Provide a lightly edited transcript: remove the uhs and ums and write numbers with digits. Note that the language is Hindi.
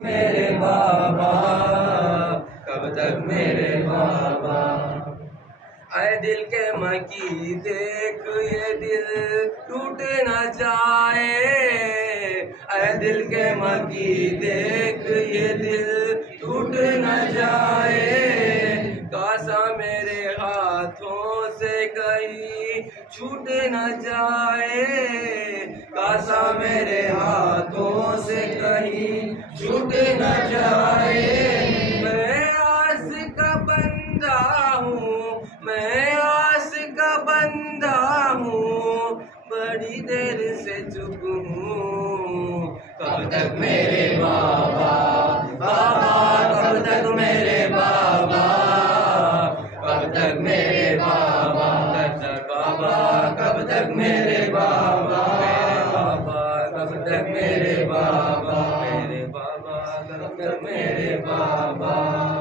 मेरे बाबा, कब तक मेरे बाबा। आए दिल के मकी देख ये दिल टूट न जाए। आए दिल के मकी देख ये दिल टूट न जाए। कासा मेरे हाथों से कहीं छूट न जाए। कासा मेरे हाथों से कहीं छूट न जाए। मैं आस का बंदा हूँ, मैं आस का बंदा हूँ, बड़ी देर से चुप हूँ। कब तक मेरे बाबा, बाबा कब तक मेरे बाबा, कब तक मेरे बाबा, बाबा कब तक मेरे बाबा, कब तक मेरे बाबा, मेरे बाबा कब तक मेरे बाबा।